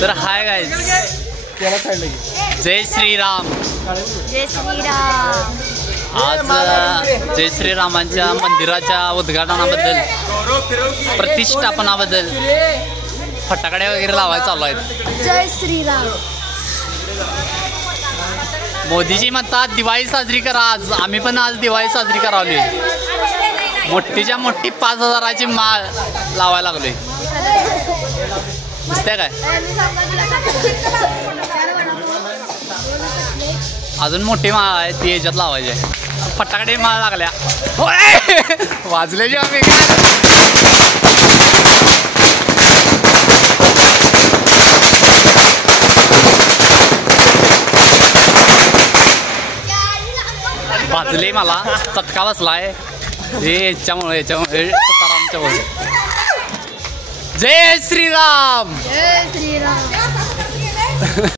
तर hi guys, जय श्रीराम. जय श्रीराम. आज जय श्रीरामांच्या मंदिराच्या उद्घाटनाबद्दल, प्रतिष्ठापनाबद्दल फटाकडे वगैरे लावायला चालू आहेत. जय श्रीराम. मोदीजी म्हणतात दिवाळी साजरी करा. आज आम्ही पण आज दिवाळी साजरी करावली. मोठीच्या मोठी 5,000ची माळ लावायला लागलोय. दिसते काय? अजून मोठी माळ आहे ती याच्यात लावायची आहे. फटाकडे माळ लागल्या वाजल्याची आम्ही वाजले. मला चटका बसलाय हे याच्यामुळे तुकारामच्यामुळे. जय श्रीराम. जय श्रीराम.